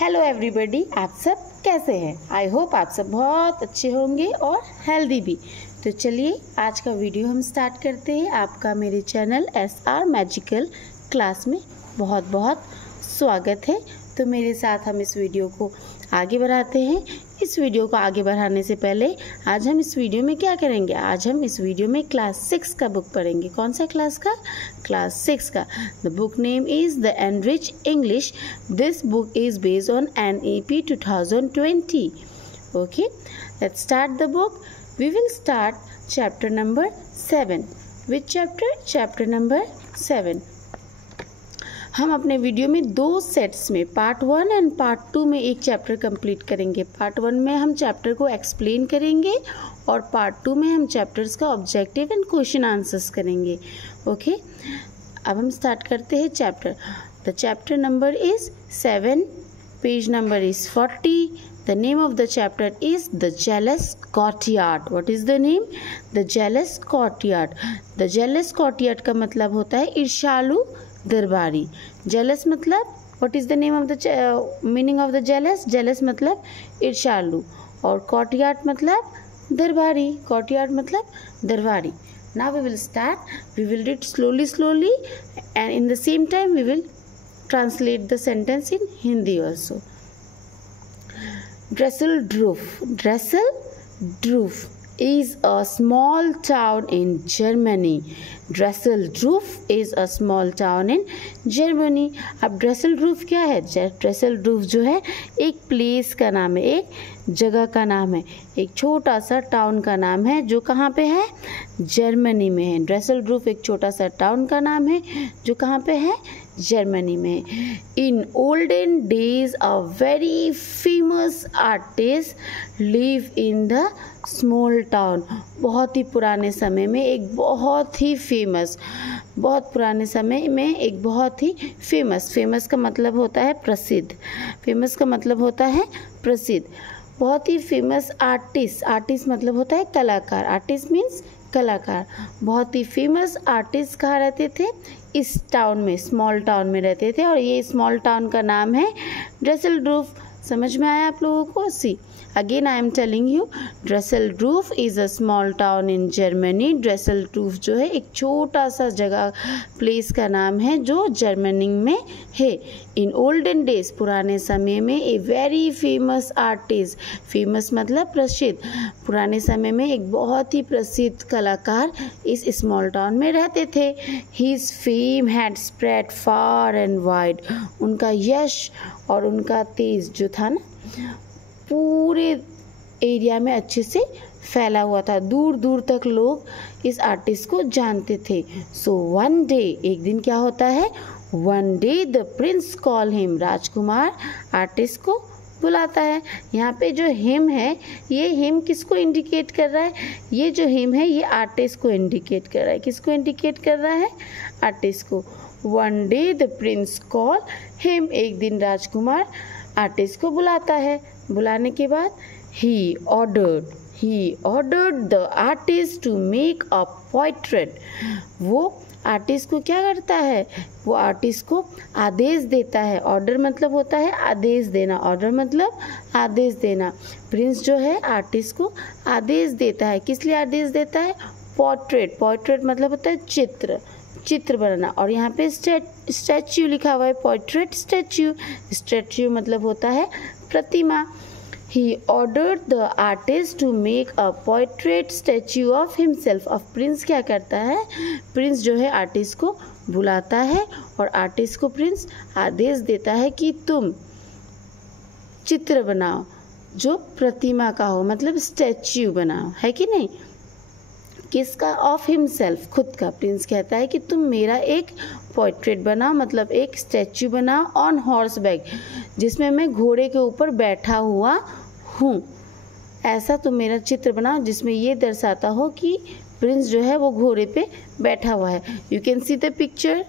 Hello everybody, आप सब कैसे हैं? आई होप आप सब बहुत अच्छे होंगे और हेल्दी भी। तो चलिए आज का वीडियो हम स्टार्ट करते हैं। आपका मेरे चैनल SR मैजिकल क्लास में बहुत बहुत स्वागत है। तो मेरे साथ हम इस वीडियो को आगे बढ़ाते हैं। इस वीडियो को आगे बढ़ाने से पहले आज हम इस वीडियो में क्या करेंगे? आज हम इस वीडियो में क्लास 6 का बुक पढ़ेंगे। कौन सा क्लास का? क्लास 6 का। The book name is the enrich English. This book is based on NEP 2020. Okay, let's start the book. We will start chapter number 7. Which chapter? Chapter number 7. हम अपने video में दो sets में part 1 and part 2 में एक chapter complete करेंगे। Part 1 में हम चैप्टर को एक्सप्लेन करेंगे और पार्ट 2 में हम चैप्टर्स का ऑब्जेक्टिव एंड क्वेश्चन आंसर्स करेंगे। ओके, अब हम स्टार्ट करते हैं chapter. The chapter number is 7, page number is 40. The name of the chapter is The Jealous Courtyard. What is the name? The Jealous Courtyard. The Jealous Courtyard का मतलब होता है ईर्ष्यालु दरबारी। जेलस मतलब what is the name of the meaning of the jealous? Jealous मतलब ईर्ष्यालु और courtyard मतलब दरबारी। कोर्टयार्ड मतलब दरबारी। Now we will start. We will read slowly and in the same time we will translate the sentence in Hindi also. Dresseldorf. Dresseldorf is a small town in Germany. Dresseldorf is a small town in Germany. अब Dresseldorf क्या है? Dresseldorf जो है एक place का नाम है, एक जगह का नाम है, एक छोटा सा टाउन का नाम है जो कहाँ पे है? जर्मनी में है। Dresseldorf एक छोटा सा टाउन का नाम है जो कहाँ पे है? जर्मनी में। In olden days a very famous artist live in the small town. बहुत ही पुराने समय में एक बहुत ही फेमस, बहुत पुराने समय में एक बहुत ही फेमस का मतलब होता है प्रसिद्ध। फेमस का मतलब होता है प्रसिद्ध। बहुत ही फेमस आर्टिस्ट मतलब होता है कलाकार। आर्टिस्ट मीन्स कलाकार। बहुत ही फेमस आर्टिस्ट कहाँ रहते थे? इस टाउन में, स्मॉल टाउन में रहते थे और ये स्मॉल टाउन का नाम है ड्रेसेलडोर्फ। समझ में आया आप लोगों को? See again I am telling you, Dusseldorf is a small town in Germany. Dusseldorf जो है एक छोटा सा जगह, प्लेस का नाम है जो जर्मनी में है। इन ओल्डन डेज पुराने समय में a very famous artist, famous मतलब प्रसिद्ध, पुराने समय में एक बहुत ही प्रसिद्ध कलाकार इस स्मॉल टाउन में रहते थे। His fame had spread far and wide. उनका यश और उनका तेज जो था ना, पूरे एरिया में अच्छे से फैला हुआ था। दूर दूर तक लोग इस आर्टिस्ट को जानते थे। सो वन डे, एक दिन क्या होता है? One day the Prince call him. Rajkumar artist को बुलाता है। यहाँ पे जो हिम है, ये हिम किसको इंडिकेट कर रहा है? ये जो हिम है ये आर्टिस्ट को इंडिकेट कर रहा है। किसको इंडिकेट कर रहा है? आर्टिस्ट को। One day the Prince call him, एक दिन राजकुमार आर्टिस्ट को बुलाता है। बुलाने के बाद he ordered the artist to make a portrait. वो आर्टिस्ट को क्या करता है? वो आर्टिस्ट को आदेश देता है। ऑर्डर मतलब होता है आदेश देना। ऑर्डर मतलब आदेश देना। प्रिंस जो है आर्टिस्ट को आदेश देता है। किस लिए आदेश देता है? पोर्ट्रेट मतलब होता है चित्र बनाना। और यहाँ पे स्टैच्यू लिखा हुआ है। पोर्ट्रेट स्टैच्यू मतलब होता है प्रतिमा। He ordered the artist to make a portrait statue of himself. अब प्रिंस क्या करता है? प्रिंस जो है आर्टिस्ट को बुलाता है और आर्टिस्ट को प्रिंस आदेश देता है कि तुम चित्र बनाओ जो प्रतिमा का हो, मतलब स्टैच्यू बनाओ, है कि नहीं? किसका? ऑफ हिमसेल्फ, खुद का। प्रिंस कहता है कि तुम मेरा एक पोर्ट्रेट बनाओ, मतलब एक स्टैच्यू बनाओ ऑन हॉर्स बैक, जिसमें मैं घोड़े के ऊपर बैठा हुआ हूँ। ऐसा तुम मेरा चित्र बनाओ जिसमें ये दर्शाता हो कि प्रिंस जो है वो घोड़े पे बैठा हुआ है। You can see the picture,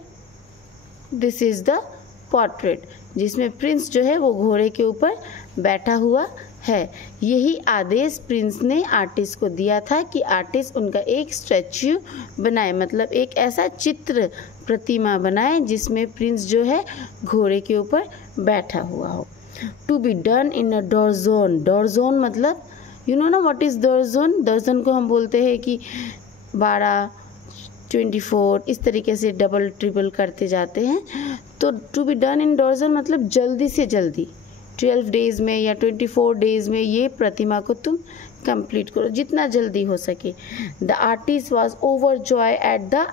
this is the portrait, जिसमें प्रिंस जो है वो घोड़े के ऊपर बैठा हुआ है। यही आदेश प्रिंस ने आर्टिस्ट को दिया था कि आर्टिस्ट उनका एक स्टैच्यू बनाए, मतलब एक ऐसा चित्र प्रतिमा बनाए जिसमें प्रिंस जो है घोड़े के ऊपर बैठा हुआ हो। टू बी डन इन अ डोरजोन। डोरजोन मतलब यू नो ना व्हाट इज दर्जन। दर्जन को हम बोलते हैं कि 12, 24 इस तरीके से डबल ट्रिपल करते जाते हैं। तो टू बी डन इन डोरजन मतलब जल्दी से जल्दी 12 डेज में या 24 डेज में ये प्रतिमा को तुम कंप्लीट करो, जितना जल्दी हो सके। The artist was overjoy at the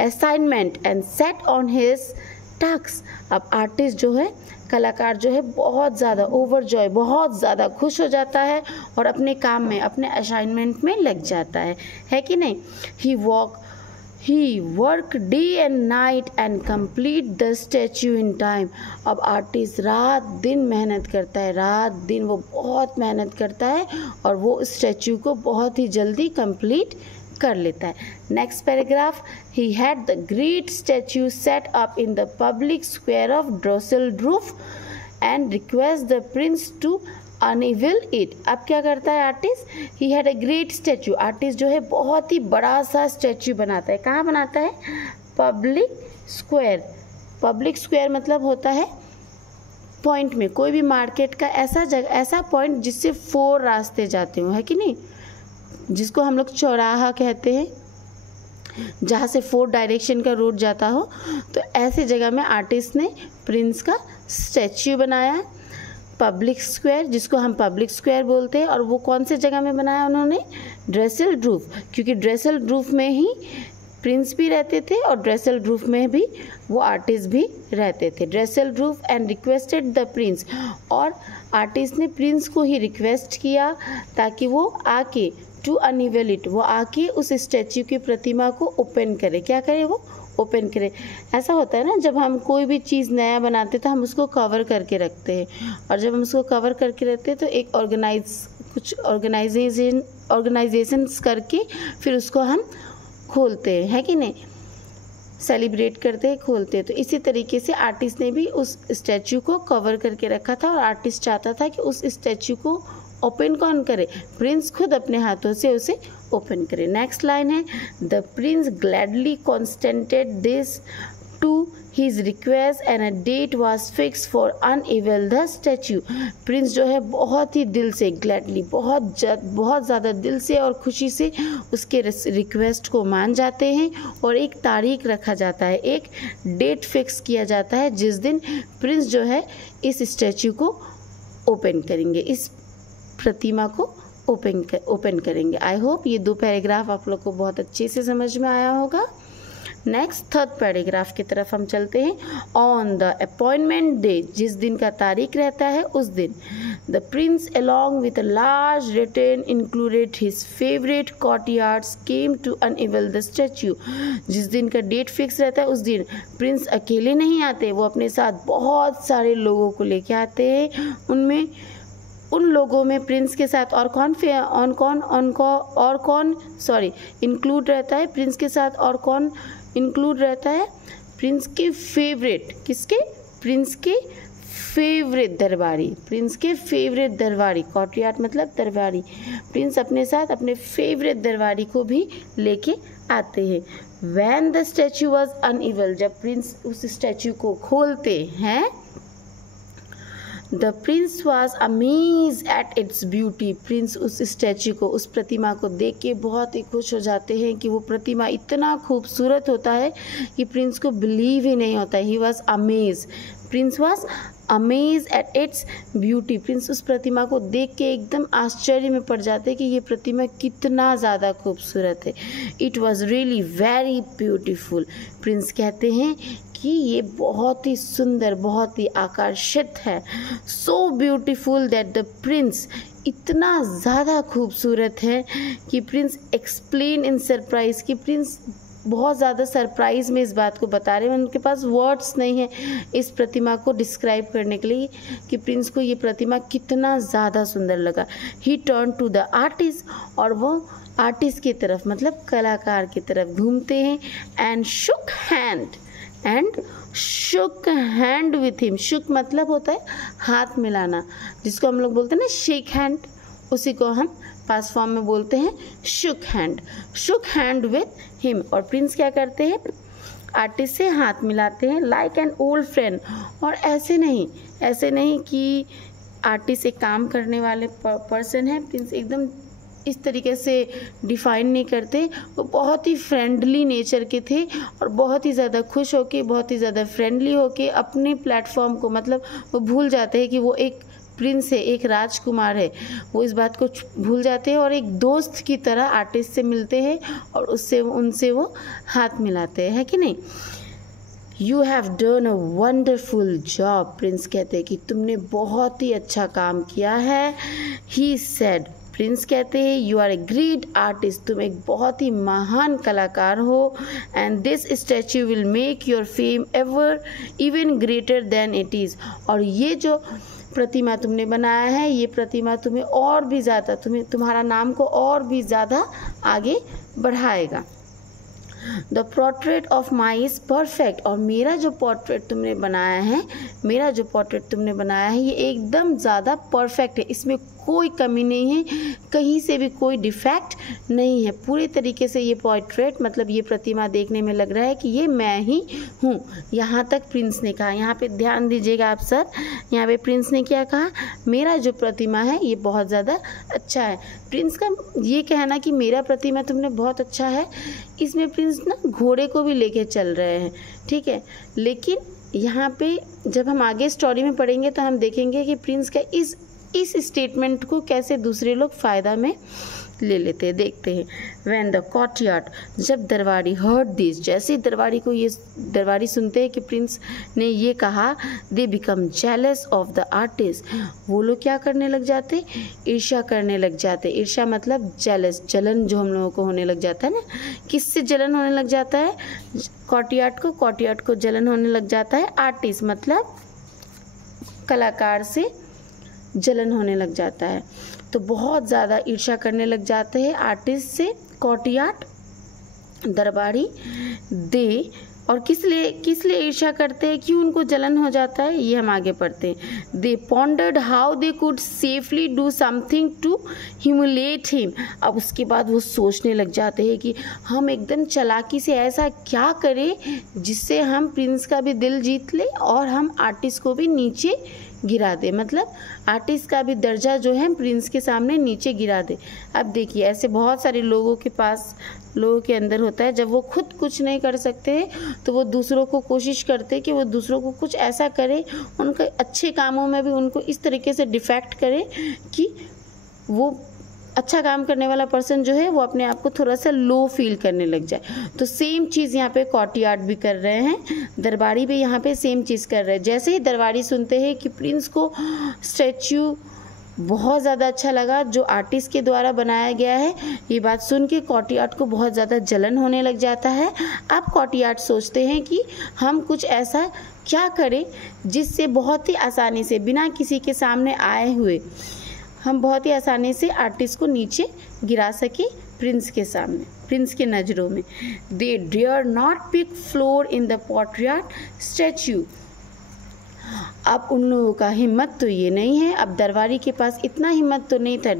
assignment and set on his task. अब आर्टिस्ट जो है, कलाकार जो है, बहुत ज़्यादा ओवरजॉय, बहुत ज़्यादा खुश हो जाता है और अपने काम में, अपने असाइनमेंट में लग जाता है कि नहीं। He work day and night and complete the statue in time. अब आर्टिस्ट रात दिन मेहनत करता है, रात दिन वो बहुत मेहनत करता है और वो स्टैचू को बहुत ही जल्दी कंप्लीट कर लेता है। Next paragraph, he had the great statue set up in the public square of Dusseldorf and request the prince to unveil it. अब क्या करता है artist, he had a great statue. Artist जो है बहुत ही बड़ा सा स्टैचू बनाता है। कहाँ बनाता है? Public square. पब्लिक स्क्वायर मतलब होता है पॉइंट में, कोई भी मार्केट का ऐसा जगह, ऐसा पॉइंट जिससे 4 रास्ते जाते हो, है कि नहीं, जिसको हम लोग चौराहा कहते हैं, जहाँ से 4 डायरेक्शन का रोड जाता हो। तो ऐसी जगह में आर्टिस्ट ने प्रिंस का स्टैच्यू बनाया, पब्लिक स्क्वायर, जिसको हम पब्लिक स्क्वायर बोलते हैं। और वो कौन से जगह में बनाया उन्होंने? ड्रेसलड्रूफ, क्योंकि ड्रेसलड्रूफ में ही प्रिंस भी रहते थे और ड्रेसलड्रूफ में भी वो आर्टिस्ट भी रहते थे। ड्रेसलड्रूफ एंड रिक्वेस्टेड द प्रिंस, और आर्टिस्ट ने प्रिंस को ही रिक्वेस्ट किया ताकि वो आके टू अनवेल इट, वो आके उस स्टैच्यू की प्रतिमा को ओपन करे। क्या करे? वो ओपन करे। ऐसा होता है ना, जब हम कोई भी चीज़ नया बनाते तो हम उसको कवर करके रखते हैं, और जब हम उसको कवर करके रखते हैं तो एक कुछ ऑर्गेनाइजेशंस करके फिर उसको हम खोलते हैं, है कि नहीं, सेलिब्रेट करते हैं, खोलते हैं। तो इसी तरीके से आर्टिस्ट ने भी उस स्टैच्यू को कवर करके रखा था और आर्टिस्ट चाहता था कि उस स्टैच्यू को ओपन कौन करे? प्रिंस खुद अपने हाथों से उसे ओपन करे। नेक्स्ट लाइन है, the prince gladly consented this to his request and a date was fix for unveil the statue. Prince जो है बहुत ही दिल से, ग्लैडली, बहुत ज़्यादा दिल से और खुशी से उसके रिक्वेस्ट को मान जाते हैं और एक तारीख रखा जाता है, एक डेट फिक्स किया जाता है जिस दिन प्रिंस जो है इस स्टैच्यू को ओपन करेंगे, इस प्रतिमा को ओपन करेंगे। आई होप ये 2 पैराग्राफ आप लोग को बहुत अच्छे से समझ में आया होगा। नेक्स्ट 3rd पैराग्राफ की तरफ हम चलते हैं। ऑन द अपॉइंटमेंट डे, जिस दिन का तारीख रहता है उस दिन, the prince along with a large retinue included his favourite courtyards came to unveil the statue. जिस दिन का डेट फिक्स रहता है उस दिन प्रिंस अकेले नहीं आते, वो अपने साथ बहुत सारे लोगों को लेके आते हैं। उन लोगों में प्रिंस के साथ और कौन इंक्लूड रहता है? प्रिंस के साथ और कौन इंक्लूड रहता है? प्रिंस के फेवरेट, किसके? प्रिंस के फेवरेट दरबारी, प्रिंस के फेवरेट दरबारी, कॉर्टियार्ड मतलब दरबारी। प्रिंस अपने साथ अपने फेवरेट दरबारी को भी लेके आते हैं। When the statue was unveil, जब प्रिंस उस स्टैच्यू को खोलते हैं, the prince was amazed at its beauty. Prince उस स्टैच्यू को, उस प्रतिमा को देख के बहुत ही खुश हो जाते हैं कि वो प्रतिमा इतना खूबसूरत होता है कि प्रिंस को बिलीव ही नहीं होता। He was amaze, Prince was amaze eight its beauty. Prince उस प्रतिमा को देख के एकदम आश्चर्य में पड़ जाते हैं कि ये प्रतिमा कितना ज़्यादा खूबसूरत है। It was really very beautiful. Prince कहते हैं कि ये बहुत ही सुंदर, बहुत ही आकर्षित है। So beautiful that the Prince, इतना ज़्यादा खूबसूरत है कि प्रिंस एक्सप्लेन इन सरप्राइज, कि प्रिंस बहुत ज़्यादा सरप्राइज में इस बात को बता रहे हैं। उनके पास वर्ड्स नहीं है इस प्रतिमा को डिस्क्राइब करने के लिए कि प्रिंस को ये प्रतिमा कितना ज़्यादा सुंदर लगा। He turn to the artist, और वो आर्टिस्ट की तरफ मतलब कलाकार की तरफ घूमते हैं। And shook hand with him. Shook मतलब होता है हाथ मिलाना, जिसको हम लोग बोलते हैं ना शेक हैंड, उसी को हम पास्ट फॉर्म में बोलते हैं शुक हैंड विथ हिम। और प्रिंस क्या करते हैं? आर्टिस्ट से हाथ मिलाते हैं, लाइक एन ओल्ड फ्रेंड। और ऐसे नहीं, ऐसे नहीं कि आर्टिस्ट एक काम करने वाले पर्सन है, प्रिंस एकदम इस तरीके से डिफ़ाइन नहीं करते। वो बहुत ही फ्रेंडली नेचर के थे और बहुत ही ज़्यादा खुश होके, बहुत ही ज़्यादा फ्रेंडली होके अपने प्लेटफॉर्म को, मतलब वो भूल जाते हैं कि वो एक प्रिंस है, एक राजकुमार है, वो इस बात को भूल जाते हैं और एक दोस्त की तरह आर्टिस्ट से मिलते हैं और उनसे वो हाथ मिलाते हैं, है कि नहीं। You have done a wonderful job, Prince कहते हैं कि तुमने बहुत ही अच्छा काम किया है। ही सेड, प्रिंस कहते हैं you are a great artist, तुम एक बहुत ही महान कलाकार हो। And this statue will make your fame even greater than it is, और ये जो प्रतिमा तुमने बनाया है, ये प्रतिमा तुम्हें और भी ज़्यादा, तुम्हारा नाम को और भी ज़्यादा आगे बढ़ाएगा। The portrait of my is perfect, और मेरा जो पोर्ट्रेट तुमने बनाया है, ये एकदम ज़्यादा परफेक्ट है, इसमें कोई कमी नहीं है, कहीं से भी कोई डिफेक्ट नहीं है। पूरे तरीके से ये पोर्ट्रेट, मतलब ये प्रतिमा देखने में लग रहा है कि ये मैं ही हूँ। यहाँ तक प्रिंस ने कहा, यहाँ पे ध्यान दीजिएगा आप सब, यहाँ पे प्रिंस ने क्या कहा, मेरा जो प्रतिमा है ये बहुत ज़्यादा अच्छा है। प्रिंस का ये कहना कि मेरा प्रतिमा तुमने बहुत अच्छा है, इसमें प्रिंस ना घोड़े को भी लेके चल रहे हैं, ठीक है। लेकिन यहाँ पे जब हम आगे स्टोरी में पढ़ेंगे तो हम देखेंगे कि प्रिंस का इस स्टेटमेंट को कैसे दूसरे लोग फ़ायदा में ले लेते हैं। देखते हैं। व्हेन द कॉर्टयार्ड, जब दरबारी हर्ड दिस, जैसे दरबारी सुनते हैं कि प्रिंस ने ये कहा, they become jealous of the artist, वो लोग क्या करने लग जाते, ईर्ष्या करने लग जाते। ईर्ष्या मतलब जेलस, जलन जो हम लोगों को होने लग जाता है ना। किससे जलन होने लग जाता है, कॉर्टयार्ड को जलन होने लग जाता है। आर्टिस्ट मतलब कलाकार से जलन होने लग जाता है, तो बहुत ज़्यादा ईर्ष्या करने लग जाते हैं आर्टिस्ट से कॉर्टयार्ड दरबारी। दे, और किस लिए ईर्ष्या करते हैं, क्यों उनको जलन हो जाता है, ये हम आगे पढ़ते हैं। They pondered how they could safely do something to humiliate him, अब उसके बाद वो सोचने लग जाते हैं कि हम एकदम चालाकी से ऐसा क्या करें जिससे हम प्रिंस का भी दिल जीत ले और हम आर्टिस्ट को भी नीचे गिरा दे, मतलब आर्टिस्ट का भी दर्जा जो है प्रिंस के सामने नीचे गिरा दे। अब देखिए, ऐसे बहुत सारे लोगों के अंदर होता है, जब वो खुद कुछ नहीं कर सकते तो वो दूसरों को कोशिश करते कि वो दूसरों को कुछ ऐसा करे, उनके अच्छे कामों में भी उनको इस तरीके से डिफेक्ट करे कि वो अच्छा काम करने वाला पर्सन जो है वो अपने आप को थोड़ा सा लो फील करने लग जाए। तो सेम चीज़ यहाँ पे कॉर्टयार्ड भी कर रहे हैं, दरबारी भी यहाँ पे सेम चीज़ कर रहे हैं। जैसे ही दरबारी सुनते हैं कि प्रिंस को स्टैच्यू बहुत ज़्यादा अच्छा लगा जो आर्टिस्ट के द्वारा बनाया गया है, ये बात सुन के कॉर्टयार्ड को बहुत ज़्यादा जलन होने लग जाता है। अब कॉर्टयार्ड सोचते हैं कि हम कुछ ऐसा क्या करें जिससे बहुत ही आसानी से, बिना किसी के सामने आए हुए, हम बहुत ही आसानी से आर्टिस्ट को नीचे गिरा सके प्रिंस के सामने, प्रिंस के नज़रों में। They dare not pick flaw in the courtyard statue, अब उन लोगों का हिम्मत तो ये नहीं है, अब दरबारी के पास इतना हिम्मत तो नहीं था,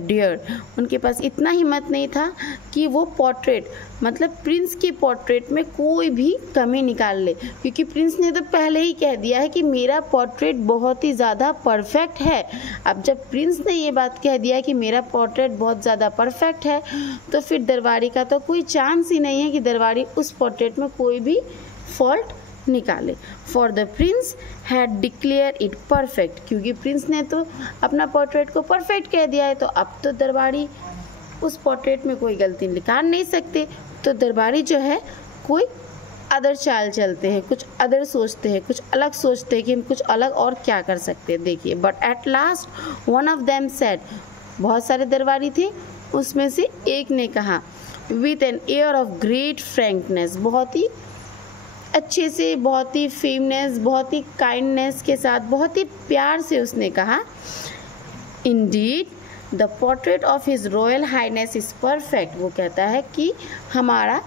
उनके पास इतना हिम्मत नहीं था कि वो पोर्ट्रेट, मतलब प्रिंस के पोर्ट्रेट में कोई भी कमी निकाल ले, क्योंकि प्रिंस ने तो पहले ही कह दिया है कि मेरा पोर्ट्रेट बहुत ही ज़्यादा परफेक्ट है। अब जब प्रिंस ने ये बात कह दिया कि मेरा पोर्ट्रेट बहुत ज़्यादा परफेक्ट है, तो फिर दरबारी का तो कोई चांस ही नहीं है कि दरबारी उस पोर्ट्रेट में कोई भी फॉल्ट निकाले। For the Prince had declare it perfect, क्योंकि प्रिंस ने तो अपना पोर्ट्रेट को परफेक्ट कह दिया है, तो अब तो दरबारी उस पोर्ट्रेट में कोई गलती निकाल नहीं सकते। तो दरबारी जो है कोई अदर चाल चलते हैं, कुछ अदर सोचते हैं, कुछ अलग सोचते हैं कि हम कुछ अलग और क्या कर सकते हैं। देखिए, but at last one of them said, बहुत सारे दरबारी थे, उसमें से एक ने कहा, with an air of great frankness, बहुत ही अच्छे से, बहुत ही फेमनेस, बहुत ही काइंडनेस के साथ, बहुत ही प्यार से उसने कहा, indeed the portrait of his royal highness is perfect, वो कहता है कि हमारा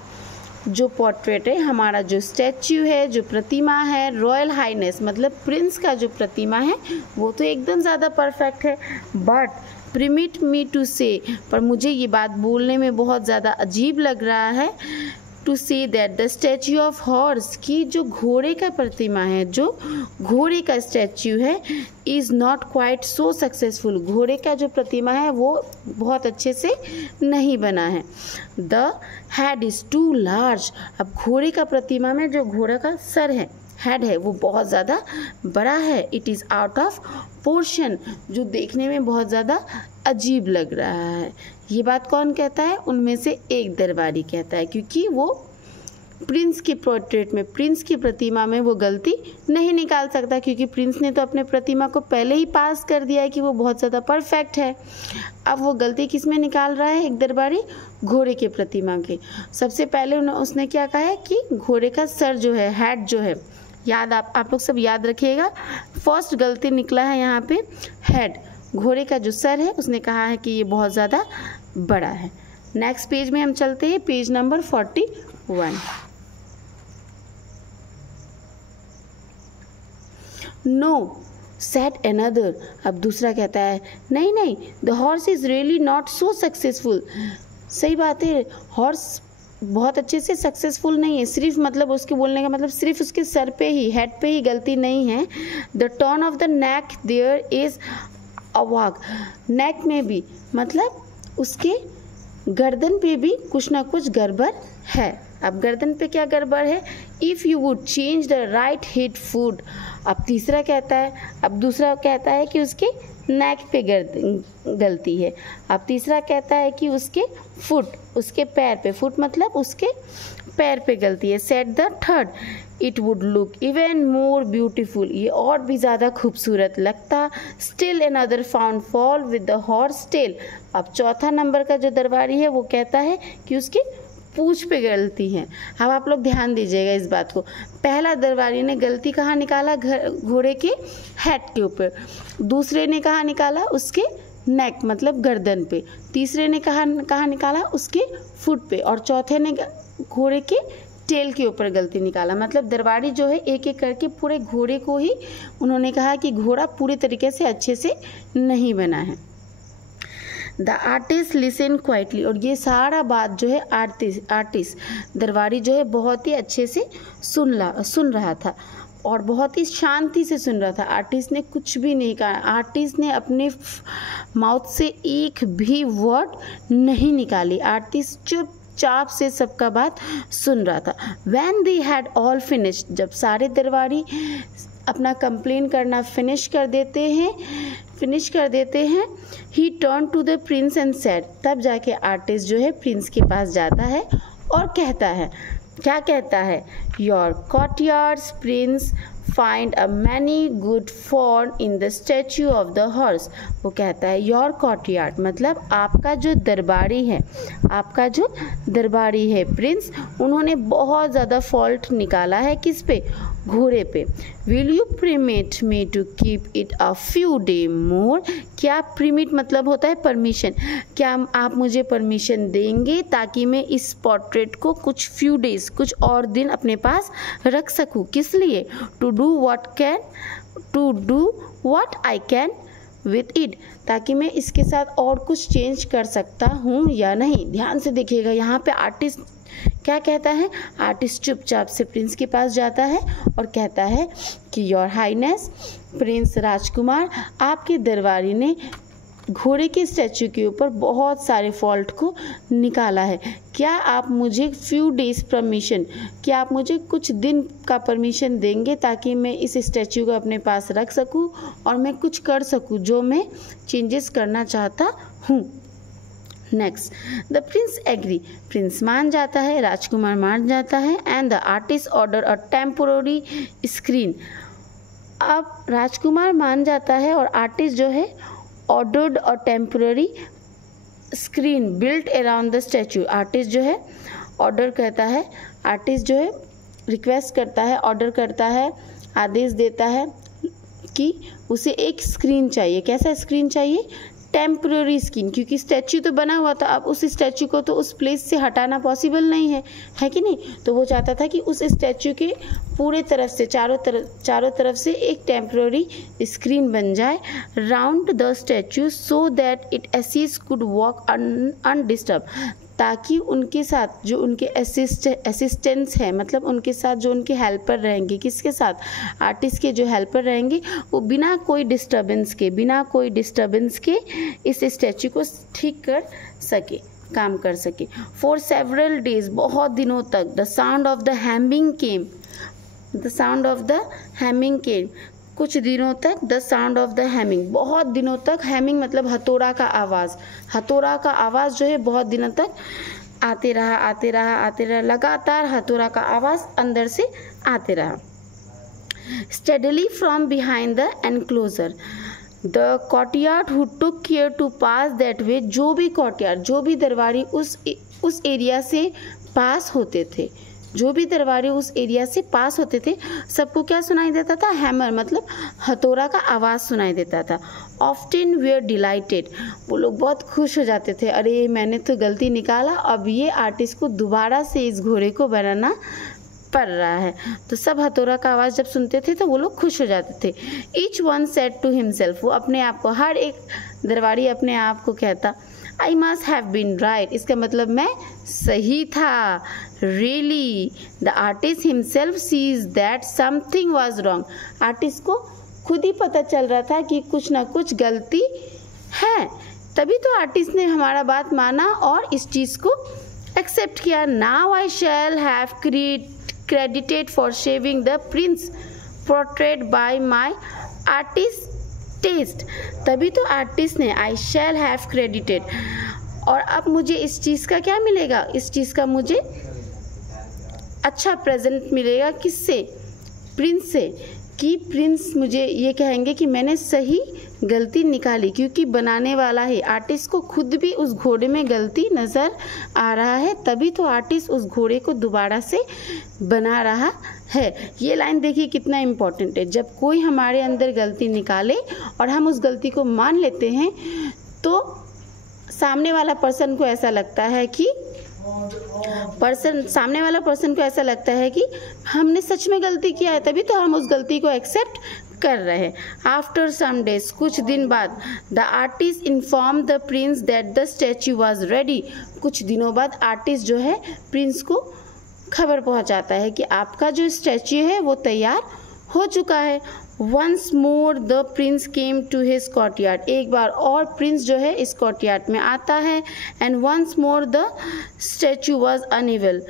जो पोर्ट्रेट है, हमारा जो स्टैच्यू है, जो प्रतिमा है, रॉयल हाइनेस मतलब प्रिंस का जो प्रतिमा है वो तो एकदम ज़्यादा परफेक्ट है। बट परमिट मी टू से, पर मुझे ये बात बोलने में बहुत ज़्यादा अजीब लग रहा है, to see that the statue of horse, की जो घोड़े का प्रतिमा है, जो घोड़े का स्टैच्यू है, is not quite so successful, घोड़े का जो प्रतिमा है वो बहुत अच्छे से नहीं बना है। The head is too large, अब घोड़े का प्रतिमा में जो घोड़ा का सर है, हेड है, वो बहुत ज़्यादा बड़ा है। It is out of portion, जो देखने में बहुत ज़्यादा अजीब लग रहा है। ये बात कौन कहता है? उनमें से एक दरबारी कहता है, क्योंकि वो प्रिंस की पोर्ट्रेट में, प्रिंस की प्रतिमा में वो गलती नहीं निकाल सकता, क्योंकि प्रिंस ने तो अपने प्रतिमा को पहले ही पास कर दिया है कि वो बहुत ज़्यादा परफेक्ट है। अब वो गलती किस में निकाल रहा है? एक दरबारी घोड़े के प्रतिमा के। सबसे पहले उसने क्या कहा है कि घोड़े का सर जो है, हेड जो है, याद आप लोग सब याद रखिएगा। फर्स्ट गलती निकला है यहाँ पे हेड, घोड़े का जो सर है उसने कहा है कि ये बहुत ज़्यादा बड़ा है। नेक्स्ट पेज में हम चलते हैं, page number 41। No said another, अब दूसरा कहता है नहीं नहीं, the horse is really not so successful. सही बात है, हॉर्स बहुत अच्छे से सक्सेसफुल नहीं है। सिर्फ मतलब उसके बोलने का मतलब सिर्फ उसके सर पे ही, हेड पे ही गलती नहीं है। The turn of the neck there is अवाक, नेक में भी मतलब उसके गर्दन पे भी कुछ ना कुछ गड़बड़ है। अब गर्दन पे क्या गड़बड़ है? If you would change the right hip foot, अब तीसरा कहता है, अब दूसरा कहता है कि उसके नेक पे गलती है। अब तीसरा कहता है कि उसके फुट, उसके पैर पे, फुट मतलब उसके पैर पे गलती है। Said the third, it would look even more beautiful, ये और भी ज़्यादा खूबसूरत लगता। Still another found fall with the horse tail, अब चौथा नंबर का जो दरबारी है वो कहता है कि उसकी पूंछ पे गलती है। अब आप लोग ध्यान दीजिएगा इस बात को। पहला दरबारी ने गलती कहाँ निकाला? घोड़े के हेड के ऊपर। दूसरे ने कहाँ निकाला? उसके नेक मतलब गर्दन पे। तीसरे ने कहाँ निकाला? उसके फुट पे। और चौथे ने घोड़े के टेल के ऊपर गलती निकाला। मतलब दरबारी जो है एक एक करके पूरे घोड़े को ही उन्होंने कहा कि घोड़ा पूरे तरीके से अच्छे से नहीं बना है। द आर्टिस्ट लिसन क्वाइटली, और ये सारा बात जो है आर्टिस्ट दरबारी जो है बहुत ही अच्छे से सुन रहा था और बहुत ही शांति से सुन रहा था। आर्टिस्ट ने कुछ भी नहीं कहा, आर्टिस्ट ने अपने माउथ से एक भी वर्ड नहीं निकाली। आर्टिस्ट चुपचाप से सबका बात सुन रहा था। When they had all finished, जब सारे दरबारी अपना कंप्लेन करना फिनिश कर देते हैं he turn to the prince and said, तब जाके आर्टिस्ट जो है प्रिंस के पास जाता है और कहता है, क्या कहता है? Your courtiers Prince find a many good fault in the statue of the horse. वो कहता है योर courtier मतलब आपका जो दरबारी है प्रिंस, उन्होंने बहुत ज़्यादा फॉल्ट निकाला है किस पे? घोड़े पे। Will you permit me to keep it a few day more, क्या परमिट मतलब होता है परमिशन, क्या आप मुझे परमिशन देंगे ताकि मैं इस पोर्ट्रेट को कुछ फ्यू डेज, कुछ और दिन अपने पास रख सकूं? किस लिए? To do what I can with it, ताकि मैं इसके साथ और कुछ चेंज कर सकता हूँ या नहीं। ध्यान से देखिएगा, यहाँ पे आर्टिस्ट क्या कहता है? आर्टिस्ट चुपचाप से प्रिंस के पास जाता है और कहता है कि योर हाईनेस प्रिंस राजकुमार, आपके दरबारी ने घोड़े के स्टैचू के ऊपर बहुत सारे फॉल्ट को निकाला है। क्या आप मुझे फ्यू डेज परमिशन, क्या आप मुझे कुछ दिन का परमिशन देंगे ताकि मैं इस स्टैचू को अपने पास रख सकूं और मैं कुछ कर सकूं जो मैं चेंजेस करना चाहता हूं? Next, the prince agree, prince मान जाता है, राजकुमार मान जाता है। And the artist order a temporary screen, अब राजकुमार मान जाता है और आर्टिस्ट जो है ordered a temporary screen built around the statue. Artist जो है ऑर्डर करता है, आर्टिस्ट जो है रिक्वेस्ट करता है, ऑर्डर करता है, आदेश देता है कि उसे एक स्क्रीन चाहिए। कैसा स्क्रीन चाहिए? टेम्पररी स्क्रीन, क्योंकि स्टैचू तो बना हुआ था, अब उस स्टैचू को तो उस प्लेस से हटाना पॉसिबल नहीं है कि नहीं? तो वो चाहता था कि उस स्टैचू के पूरे तरफ से चारों तरफ से एक टेम्पररी स्क्रीन बन जाए round the statue so that it एसिस कुड वॉक अनडिस्टर्ब, ताकि उनके साथ जो उनके असिस्टेंट्स हैं, मतलब उनके साथ जो उनके हेल्पर रहेंगे, किसके साथ, आर्टिस्ट के जो हेल्पर रहेंगे, वो बिना कोई डिस्टर्बेंस के इस स्टैचू को ठीक कर सके, काम कर सके। फॉर सेवरल डेज, बहुत दिनों तक, the sound of the hammering came, कुछ दिनों तक, the sound of the hammering, बहुत दिनों तक, हैमिंग मतलब हथौड़ा का आवाज़ जो है बहुत दिनों तक आते रहा, लगातार हथौड़ा का आवाज़ अंदर से आते रहा। Steadily from behind the enclosure, the courtyard who took care to pass that way, जो भी दरबारी उस एरिया से पास होते थे, सबको क्या सुनाई देता था, हैमर मतलब हथौड़ा का आवाज़ सुनाई देता था। ऑफ्टन वेयर डिलाइटेड, वो लोग बहुत खुश हो जाते थे, अरे मैंने तो गलती निकाला, अब ये आर्टिस्ट को दोबारा से इस घोड़े को बनाना पड़ रहा है। तो सब हथौड़ा का आवाज़ जब सुनते थे तो वो लोग खुश हो जाते थे। Each one said to himself, वो अपने आप को, हर एक दरबारी अपने आप को कहता, I must have been right, इसका मतलब मैं सही था। Really the artist himself sees that something was wrong, artist को खुद ही पता चल रहा था कि कुछ ना कुछ गलती है, तभी तो आर्टिस्ट ने हमारा बात माना और इस चीज़ को एक्सेप्ट किया। Now I shall have credited for shaving the prince portrait by my artist taste, तभी तो आर्टिस्ट ने I shall have credited, और अब मुझे इस चीज़ का क्या मिलेगा, इस चीज़ का मुझे अच्छा प्रेजेंट मिलेगा, किससे, प्रिंस से, कि प्रिंस मुझे ये कहेंगे कि मैंने सही गलती निकाली, क्योंकि बनाने वाला है, आर्टिस्ट को खुद भी उस घोड़े में गलती नज़र आ रहा है, तभी तो आर्टिस्ट उस घोड़े को दोबारा से बना रहा है। ये लाइन देखिए कितना इम्पोर्टेंट है। जब कोई हमारे अंदर गलती निकाले और हम उस गलती को मान लेते हैं तो सामने वाला पर्सन को ऐसा लगता है कि हमने सच में गलती किया है, तभी तो हम उस गलती को एक्सेप्ट कर रहे हैं। आफ्टर सम डेज, कुछ दिन बाद, the artist inform the Prince that the statue was ready, कुछ दिनों बाद आर्टिस्ट जो है प्रिंस को खबर पहुंचाता है कि आपका जो स्टैचू है वो तैयार हो चुका है। Once more the prince came to his courtyard, एक बार और प्रिंस जो है इस कोर्टयार्ड में आता है। And once more the statue was unable,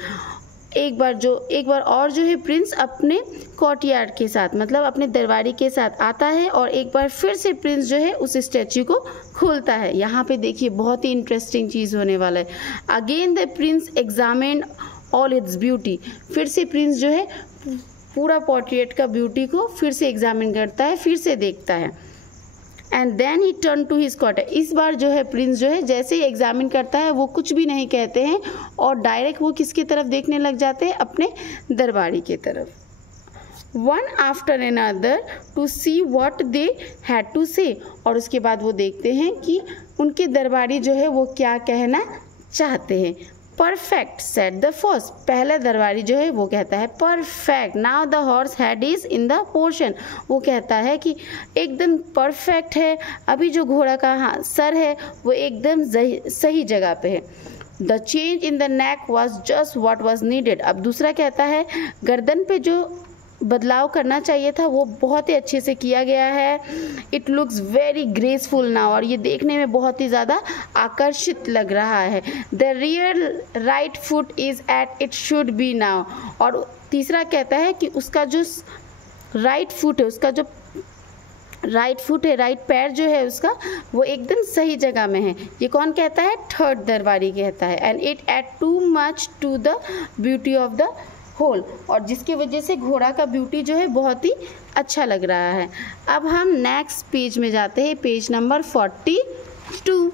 एक बार और जो है प्रिंस अपने कोर्टयार्ड के साथ, मतलब अपने दरबारी के साथ आता है, और एक बार फिर से प्रिंस जो है उस स्टैचू को खोलता है। यहाँ पे देखिए बहुत ही इंटरेस्टिंग चीज़ होने वाला है। Again the Prince examined all its beauty, फिर से प्रिंस जो है पूरा पोर्ट्रेट का ब्यूटी को फिर से एग्जामिन करता है, फिर से देखता है। And then he turn to his quarter, इस बार जो है प्रिंस जो है जैसे ही एग्जामिन करता है वो कुछ भी नहीं कहते हैं और डायरेक्ट वो किसकी तरफ देखने लग जाते हैं, अपने दरबारी की तरफ। One after another to see what they had to say, और उसके बाद वो देखते हैं कि उनके दरबारी जो है वो क्या कहना चाहते हैं। परफेक्ट सेट द फर्स्ट, पहला दरबारी जो है वो कहता है perfect. Now the horse head is in the portion, वो कहता है कि एकदम परफेक्ट है, अभी जो घोड़ा का सर है वो एकदम सही जगह पे है। The change in the neck was just what was needed, अब दूसरा कहता है गर्दन पे जो बदलाव करना चाहिए था वो बहुत ही अच्छे से किया गया है। It looks very graceful now, और ये देखने में बहुत ही ज़्यादा आकर्षित लग रहा है। The real right foot is at it should be now, और तीसरा कहता है कि उसका जो राइट फुट है, राइट पैर जो है उसका वो एकदम सही जगह में है। ये कौन कहता है, थर्ड दरबारी कहता है। And it add too much to the beauty of the whole, और जिसकी वजह से घोड़ा का ब्यूटी जो है बहुत ही अच्छा लग रहा है। अब हम नेक्स्ट पेज में जाते हैं, page number 42।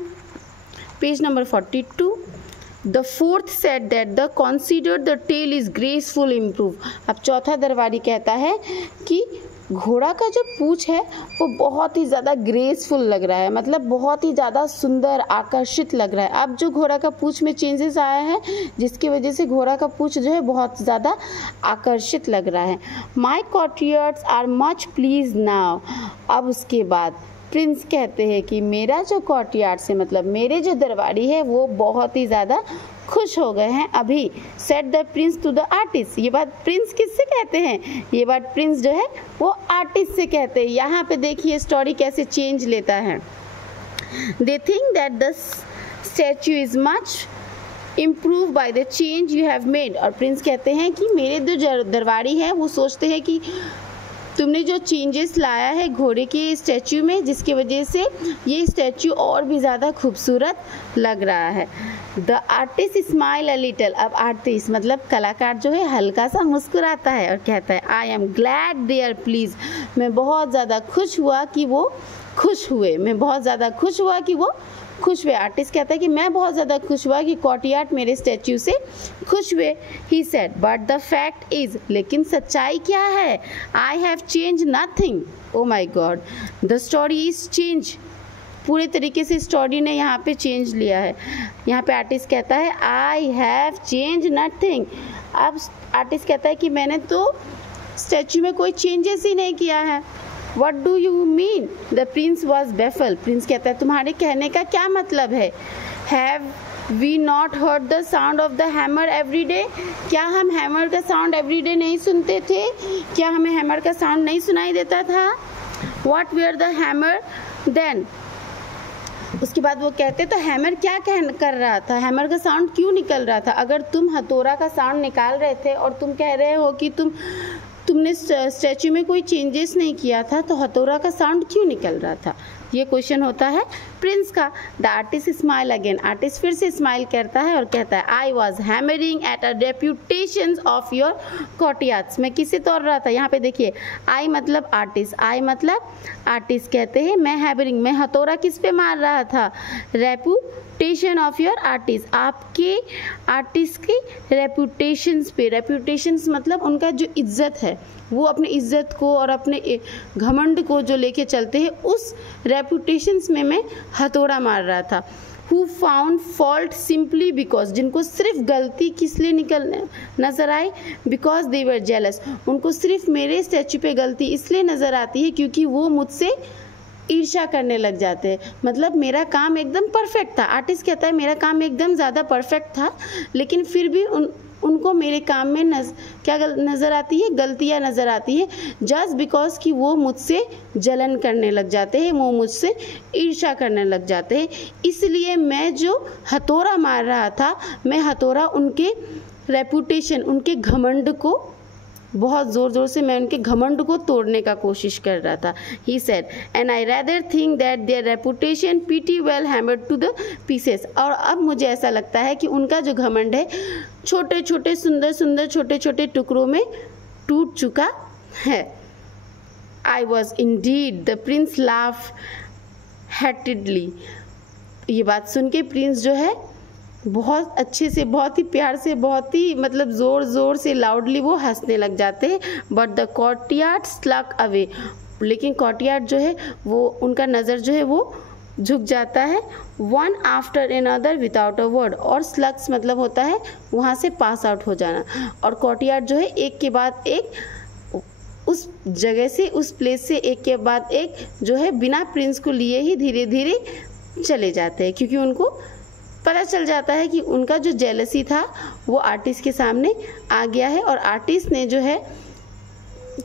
The fourth said that the consider the tail is graceful improve, अब चौथा दरबारी कहता है कि घोड़ा का जो पूँछ है वो बहुत ही ज़्यादा ग्रेसफुल लग रहा है, मतलब बहुत ही ज़्यादा सुंदर आकर्षित लग रहा है। अब जो घोड़ा का पूँछ में चेंजेस आया है जिसकी वजह से घोड़ा का पूँछ जो है बहुत ज़्यादा आकर्षित लग रहा है। माई कॉर्टियर्स आर मच प्लीज नाउ, अब उसके बाद प्रिंस कहते हैं कि मेरा जो कोर्टयार्ड से मतलब मेरे जो दरबारी है वो बहुत ही ज़्यादा खुश हो गए हैं अभी। Said the prince to the artist, ये बात प्रिंस किससे कहते हैं? ये बात प्रिंस जो है वो आर्टिस्ट से कहते हैं। यहाँ पे देखिए स्टोरी कैसे चेंज लेता है। They think that the statue is much improve by the change you have made. और प्रिंस कहते हैं कि मेरे जो दरबारी है वो सोचते हैं कि तुमने जो चेंजेस लाया है घोड़े के स्टैचू में, जिसकी वजह से ये स्टैचू और भी ज़्यादा खूबसूरत लग रहा है। The artist smile a little, अब आर्टिस्ट मतलब कलाकार जो है हल्का सा मुस्कुराता है और कहता है I am glad they are pleased, मैं बहुत ज़्यादा खुश हुआ कि वो खुश हुए, मैं बहुत ज़्यादा खुश हुआ कि वो खुश हुए। आर्टिस्ट कहता है कि मैं बहुत ज़्यादा खुश हुआ कि कोर्टयार्ड मेरे स्टैचू से खुश हुए। He said but the fact is, लेकिन सच्चाई क्या है? I have change nothing. Oh my God, the story is change. पूरे तरीके से स्टोरी ने यहाँ पे चेंज लिया है। यहाँ पे आर्टिस्ट कहता है आई हैव चेंज नथिंग। अब आर्टिस्ट कहता है कि मैंने तो स्टैचू में कोई चेंजेस ही नहीं किया है। What do you mean? The prince was baffled. Prince कहता है तुम्हारे कहने का क्या मतलब है? Have we not heard the sound of the hammer every day? क्या हम हैमर का साउंड एवरी डे नहीं सुनते थे? क्या हमें हैमर का साउंड नहीं सुनाई देता था? What were the hammer then? उसके बाद वो कहते तो हैमर क्या कर रहा था, हैमर का साउंड क्यों निकल रहा था? अगर तुम हथौड़ा का साउंड निकाल रहे थे और तुम कह रहे हो कि तुमने स्टैचू में कोई चेंजेस नहीं किया था, तो हथौड़ा का साउंड क्यों निकल रहा था? ये क्वेश्चन होता है प्रिंस का। The artist smile again, artist फिर से स्माइल करता है और कहता है I was hammering at a reputation of your courtyards. मैं किसे तोड़ रहा था? यहाँ पे देखिए आई मतलब आर्टिस्ट, आई मतलब आर्टिस्ट कहते हैं मैं हैमरिंग, मैं हथौड़ा किस पे मार रहा था? रेपुटेशन ऑफ योर आर्टिस्ट, आपके आर्टिस्ट की रेपुटेशंस पे। रेपुटेशंस मतलब उनका जो इज्जत है, वो अपने इज्जत को और अपने घमंड को जो लेके चलते हैं, उस रेपुटेशंस में मैं हथौड़ा मार रहा था। Who found fault simply because, जिनको सिर्फ गलती किस लिए नज़र आई? Because they were jealous, उनको सिर्फ मेरे स्टैचू पे गलती इसलिए नज़र आती है क्योंकि वो मुझसे ईर्ष्या करने लग जाते हैं। मतलब मेरा काम एकदम परफेक्ट था। आर्टिस्ट कहता है मेरा काम एकदम ज़्यादा परफेक्ट था, लेकिन फिर भी उनको मेरे काम में क्या नज़र आती है? गलतियाँ नज़र आती है। जस्ट बिकॉज कि वो मुझसे जलन करने लग जाते हैं, वो मुझसे ईर्ष्या करने लग जाते हैं। इसलिए मैं जो हथौड़ा मार रहा था, मैं हथौड़ा उनके रेपुटेशन, उनके घमंड को बहुत ज़ोर ज़ोर से मैं उनके घमंड को तोड़ने का कोशिश कर रहा था। He said and I rather think that their reputation pretty well hammered to the pieces। और अब मुझे ऐसा लगता है कि उनका जो घमंड है छोटे छोटे सुंदर सुंदर छोटे छोटे टुकड़ों में टूट चुका है। I was indeed, the prince laugh heartily. ये बात सुन के प्रिंस जो है बहुत अच्छे से, बहुत ही प्यार से, बहुत ही मतलब ज़ोर ज़ोर से लाउडली वो हंसने लग जाते हैं। बट द कोर्टयार्ड स्लक अवे, लेकिन कोर्टयार्ड जो है वो उनका नज़र जो है वो झुक जाता है। One after another without a word, और स्लग्स मतलब होता है वहाँ से पास आउट हो जाना। और कोर्टयार्ड जो है एक के बाद एक उस जगह से, उस प्लेस से एक के बाद एक जो है बिना प्रिंस को लिए ही धीरे धीरे चले जाते हैं, क्योंकि उनको पता चल जाता है कि उनका जो जेलसी था वो आर्टिस्ट के सामने आ गया है। और आर्टिस्ट ने जो है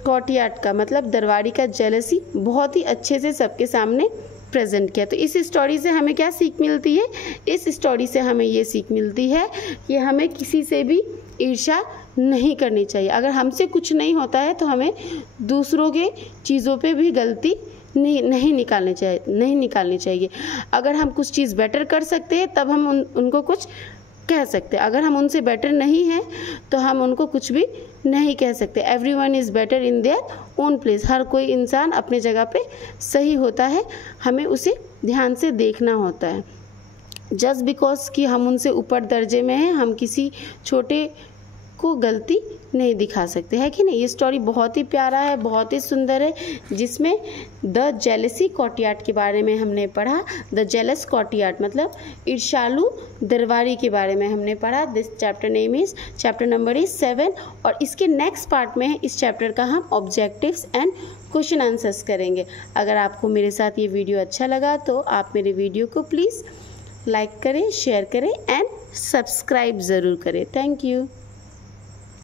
कोर्टयार्ड का मतलब दरबारी का जेलसी बहुत ही अच्छे से सबके सामने प्रेजेंट किया। तो इस स्टोरी से हमें क्या सीख मिलती है? इस स्टोरी से हमें ये सीख मिलती है कि हमें किसी से भी ईर्ष्या नहीं करनी चाहिए। अगर हमसे कुछ नहीं होता है तो हमें दूसरों के चीज़ों पे भी गलती नहीं निकालनी चाहिए। अगर हम कुछ चीज़ बेटर कर सकते हैं तब हम उनको कुछ कह सकते हैं। अगर हम उनसे बेटर नहीं हैं तो हम उनको कुछ भी नहीं कह सकते। Everyone is better in their own place, हर कोई इंसान अपने जगह पे सही होता है, हमें उसे ध्यान से देखना होता है। जस्ट बिकॉज कि हम उनसे ऊपर दर्जे में हैं, हम किसी छोटे को गलती नहीं दिखा सकते, है कि नहीं। ये स्टोरी बहुत ही प्यारा है, बहुत ही सुंदर है, जिसमें द जेलसी कॉर्टयार्ड के बारे में हमने पढ़ा। द जेलस कॉर्टयार्ड मतलब ईर्ष्यालु दरबारी के बारे में हमने पढ़ा। दिस चैप्टर नंबर इज 7 और इसके नेक्स्ट पार्ट में है इस चैप्टर का हम ऑब्जेक्टिव्स एंड क्वेश्चन आंसर्स करेंगे। अगर आपको मेरे साथ ये वीडियो अच्छा लगा तो आप मेरे वीडियो को प्लीज़ लाइक करें, शेयर करें एंड सब्सक्राइब ज़रूर करें। Thank you.